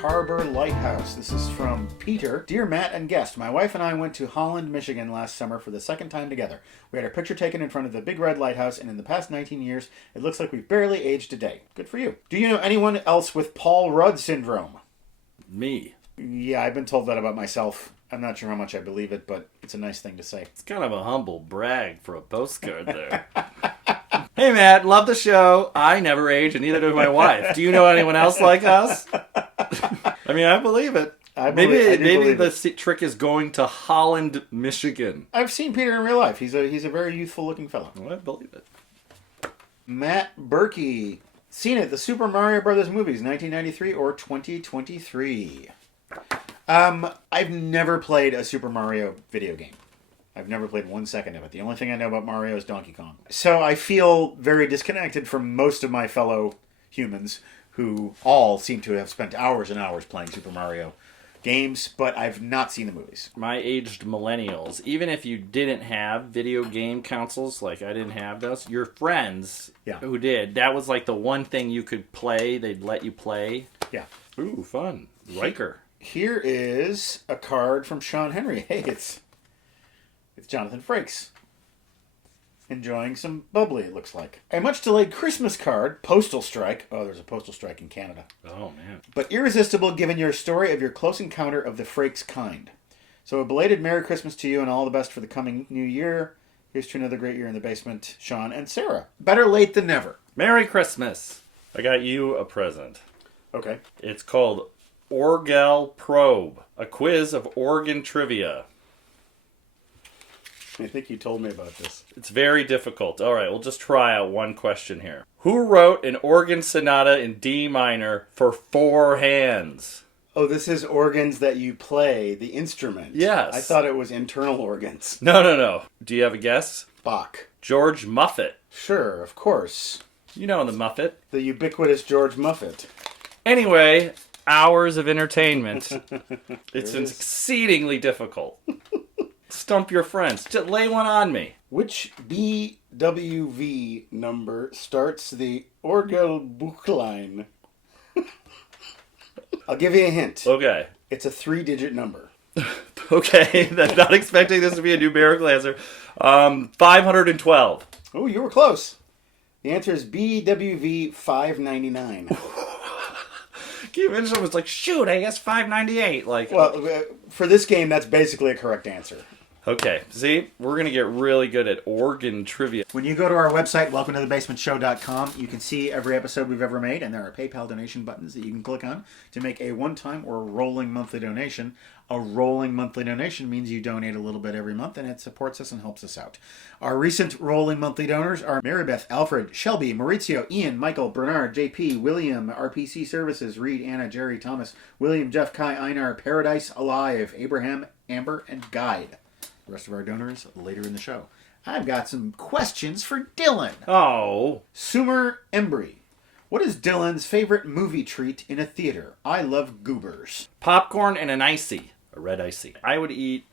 Harbor Lighthouse. This is from Peter. Dear Matt and guest, my wife and I went to Holland, Michigan last summer for the second time together. We had our picture taken in front of the big red lighthouse, and in the past 19 years, it looks like we've barely aged a day. Good for you. Do you know anyone else with Paul Rudd syndrome? Me. Yeah, I've been told that about myself. I'm not sure how much I believe it, but it's a nice thing to say. It's kind of a humble brag for a postcard there. Hey, Matt, love the show. I never age, and neither does my wife. Do you know anyone else like us? I mean, I believe it. Maybe the trick is going to Holland, Michigan. I've seen Peter in real life. He's a very youthful-looking fellow. Well, I believe it. Matt Berkey. Seen it, the Super Mario Brothers movies, 1993 or 2023. I've never played a Super Mario video game. I've never played 1 second of it. The only thing I know about Mario is Donkey Kong. So I feel very disconnected from most of my fellow humans who all seem to have spent hours and hours playing Super Mario games, but I've not seen the movies. My aged millennials, even if you didn't have video game consoles, like I didn't have those, your friends who did, that was like the one thing you could play, they'd let you play. Yeah. Ooh, fun. Riker. Here is a card from Sean Henry. Hey, it's Jonathan Frakes. Enjoying some bubbly, it looks like. A much delayed Christmas card, postal strike. Oh, there's a postal strike in Canada. Oh, man. But irresistible given your story of your close encounter of the Frakes kind. So a belated Merry Christmas to you and all the best for the coming new year. Here's to another great year in the basement, Sean and Sarah. Better late than never. Merry Christmas. I got you a present. Okay. It's called Orgel Probe, a quiz of organ trivia. I think you told me about this. It's very difficult. All right, we'll just try out one question here. Who wrote an organ sonata in D minor for 4 hands? Oh, this is organs that you play, the instrument. Yes. I thought it was internal organs. No. Do you have a guess? Bach. George Muffet. Sure, of course. You know the Muffet. The ubiquitous George Muffet. Anyway, hours of entertainment. It's exceedingly difficult. Stump your friends. Just lay one on me. Which BWV number starts the Orgelbuchlein? I'll give you a hint. Okay. It's a 3-digit number. Okay. I'm not expecting this to be a numerical answer. 512. Oh, you were close. The answer is BWV 599. Can you imagine someone's like, shoot, I guess 598. Like, well, for this game, that's basically a correct answer. Okay, see, we're going to get really good at organ trivia. When you go to our website, welcometothebasementshow.com, you can see every episode we've ever made, and there are PayPal donation buttons that you can click on to make a one-time or rolling monthly donation. A rolling monthly donation means you donate a little bit every month, and it supports us and helps us out. Our recent rolling monthly donors are Marybeth, Alfred, Shelby, Maurizio, Ian, Michael, Bernard, JP, William, RPC Services, Reed, Anna, Jerry, Thomas, William, Jeff, Kai, Einar, Paradise Alive, Abraham, Amber, and Guide. The rest of our donors later in the show. I've got some questions for Dylan. Oh. Sumer Embry. What is Dylan's favorite movie treat in a theater? I love goobers. Popcorn and an icy. A red icy. I would eat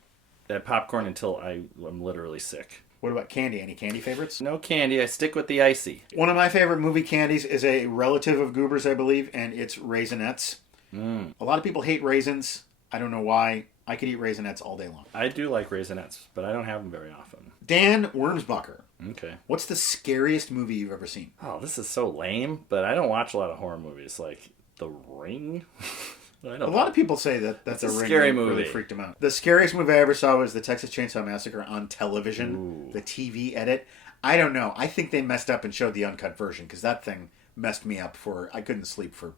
that popcorn until I'm literally sick. What about candy? Any candy favorites? No candy. I stick with the icy. One of my favorite movie candies is a relative of goobers, I believe, and it's Raisinets. A lot of people hate raisins. I don't know why. I could eat Raisinets all day long. I do like Raisinets, but I don't have them very often. Dan Wormsbacher. Okay. What's the scariest movie you've ever seen? Oh, this is so lame, but I don't watch a lot of horror movies. Like The Ring? A lot of people say that The Ring scary really movie. Freaked them out. The scariest movie I ever saw was the Texas Chainsaw Massacre on television. Ooh. The TV edit. I don't know. I think they messed up and showed the uncut version because that thing messed me up I couldn't sleep for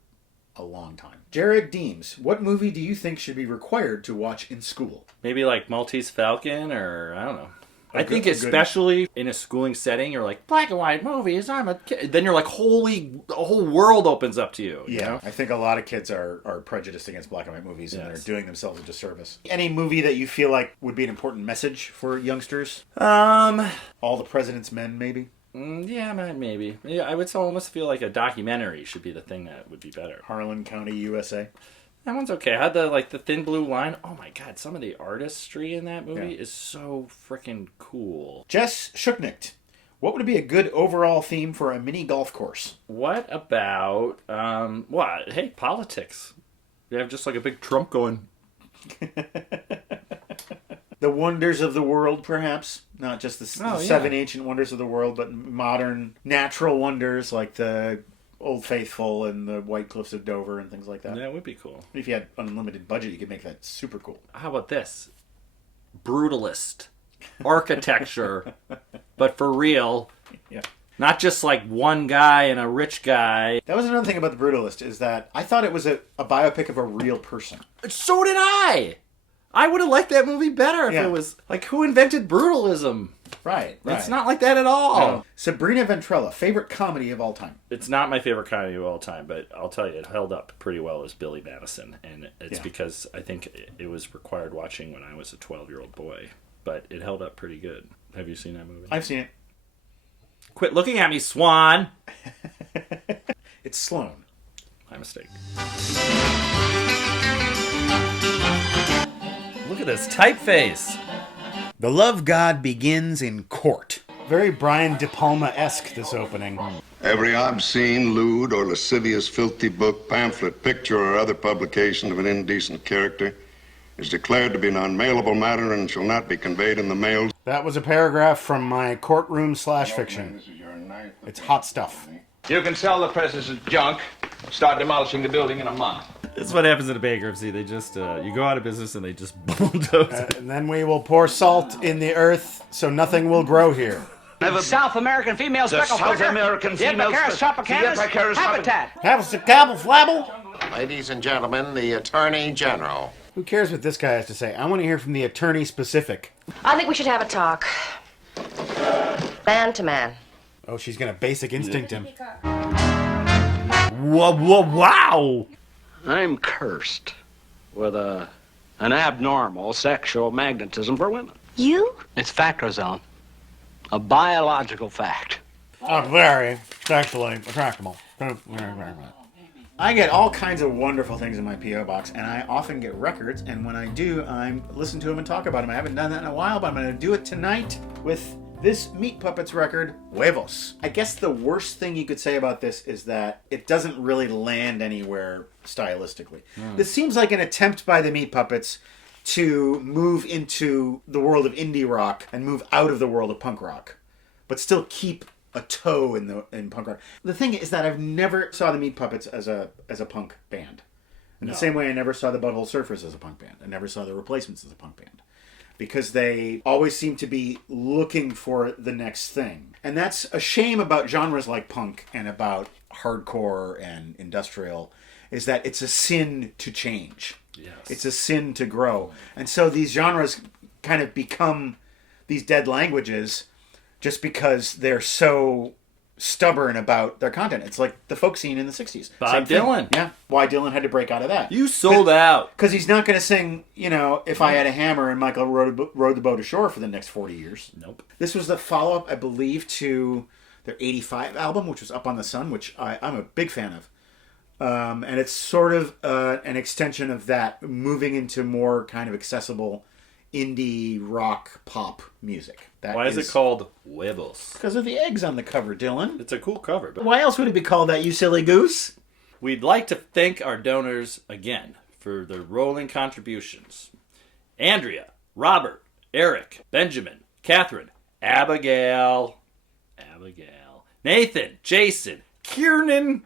a long time. Jared Deems, what movie do you think should be required to watch in school? Maybe like Maltese Falcon or I don't know. I think especially in a schooling setting, you're like, black and white movies, I'm a kid. Then you're like, holy, a whole world opens up to you. You know? I think a lot of kids are prejudiced against black and white movies, and they're doing themselves a disservice. Any movie that you feel like would be an important message for youngsters? All the President's Men, maybe? Yeah, maybe. Yeah, I would almost feel like a documentary should be the thing that would be better. Harlan County, USA. That one's okay. I had the thin blue line. Oh my god, some of the artistry in that movie is so freaking cool. Jess Schucknicht. What would be a good overall theme for a mini golf course? What about, hey, politics. They have just like a big Trump going. The wonders of the world, perhaps. Not just the seven ancient wonders of the world, but modern natural wonders like the Old Faithful and the White Cliffs of Dover and things like that. Yeah, it would be cool. If you had unlimited budget, you could make that super cool. How about this? Brutalist architecture, but for real. Yeah. Not just like one guy and a rich guy. That was another thing about The Brutalist, is that I thought it was a biopic of a real person. So did I! I would have liked that movie better if it was like, who invented brutalism? Right. It's not like that at all. No. Sabrina Ventrella, favorite comedy of all time. It's not my favorite comedy of all time, but I'll tell you, it held up pretty well as Billy Madison. And it's because I think it was required watching when I was a 12-year-old boy. But it held up pretty good. Have you seen that movie? I've seen it. Quit looking at me, Swan! It's Sloane. My mistake. Look at this typeface. The Love God begins in court. Very Brian De Palma-esque, this opening. Every obscene, lewd, or lascivious, filthy book, pamphlet, picture, or other publication of an indecent character is declared to be an unmailable matter and shall not be conveyed in the mail. That was a paragraph from my courtroom/fiction. It's hot stuff. You can sell the premises as junk, start demolishing the building in a month. This is what happens in a bankruptcy. They just, you go out of business and they just bulldoze it. And then we will pour salt in the earth so nothing will grow here. South American female speckled South American female habitat. Have us a cabble flabble? Ladies and gentlemen, the Attorney General. Who cares what this guy has to say? I want to hear from the attorney specific. I think we should have a talk. Man to man. Oh, she's going to basic instinct him. Wow! I'm cursed with an abnormal sexual magnetism for women. You? It's factrazone. A biological fact. Oh, very sexually attractable. I get all kinds of wonderful things in my P.O. box, and I often get records, and when I do, I listen to them and talk about them. I haven't done that in a while, but I'm going to do it tonight with this Meat Puppets record, Huevos. I guess the worst thing you could say about this is that it doesn't really land anywhere stylistically. This seems like an attempt by the Meat Puppets to move into the world of indie rock and move out of the world of punk rock, but still keep a toe in punk rock. The thing is that I've never saw the Meat Puppets as a punk band. In the same way I never saw the Butthole Surfers as a punk band. I never saw the Replacements as a punk band. Because they always seem to be looking for the next thing. And that's a shame about genres like punk and about hardcore and industrial, is that it's a sin to change. Yes. It's a sin to grow. And so these genres kind of become these dead languages just because they're so stubborn about their content. It's like the folk scene in the 60s. Bob Dylan. Yeah. Why Dylan had to break out of that. You sold out. Because he's not going to sing, If I Had a Hammer and Michael rowed the boat ashore for the next 40 years. Nope. This was the follow-up, I believe, to their 85 album, which was Up on the Sun, which I'm a big fan of. And it's sort of an extension of that, moving into more kind of accessible indie rock pop music. Why is it called Huevos? Because of the eggs on the cover, Dylan. It's a cool cover. But Why else would it be called that, you silly goose? we'd like to thank our donors again for their rolling contributions. Andrea, Robert, Eric, Benjamin, Catherine, Abigail, Nathan, Jason, Kieran,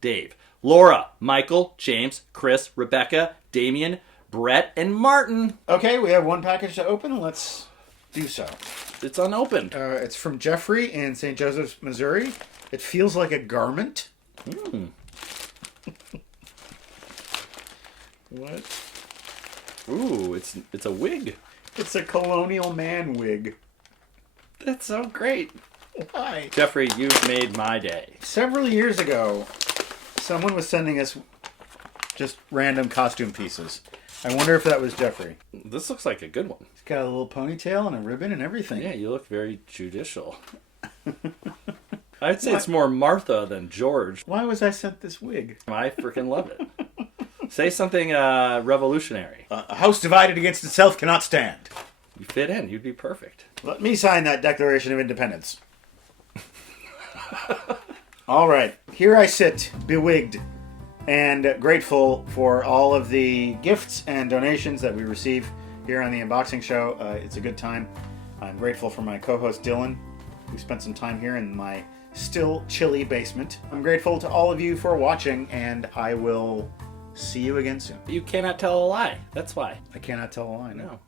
Dave, Laura, Michael, James, Chris, Rebecca, Damien, Brett, and Martin. Okay, we have one package to open. Let's do so. It's unopened. It's from Jeffrey in St. Joseph's, Missouri. It feels like a garment. What? Ooh, it's a wig. It's a colonial man wig. That's so great. Why? Jeffrey, you've made my day. Several years ago, someone was sending us just random costume pieces. I wonder if that was Jeffrey. This looks like a good one. He's got a little ponytail and a ribbon and everything. Yeah, you look very judicial. I'd say it's more Martha than George. Why was I sent this wig? I freaking love it. Say something revolutionary. A house divided against itself cannot stand. You fit in. You'd be perfect. Let me sign that Declaration of Independence. All right. Here I sit, bewigged, and grateful for all of the gifts and donations that we receive here on the Unboxing Show. It's a good time. I'm grateful for my co-host Dylan, who spent some time here in my still chilly basement. I'm grateful to all of you for watching, and I will see you again soon. You cannot tell a lie. That's why. I cannot tell a lie, no. No.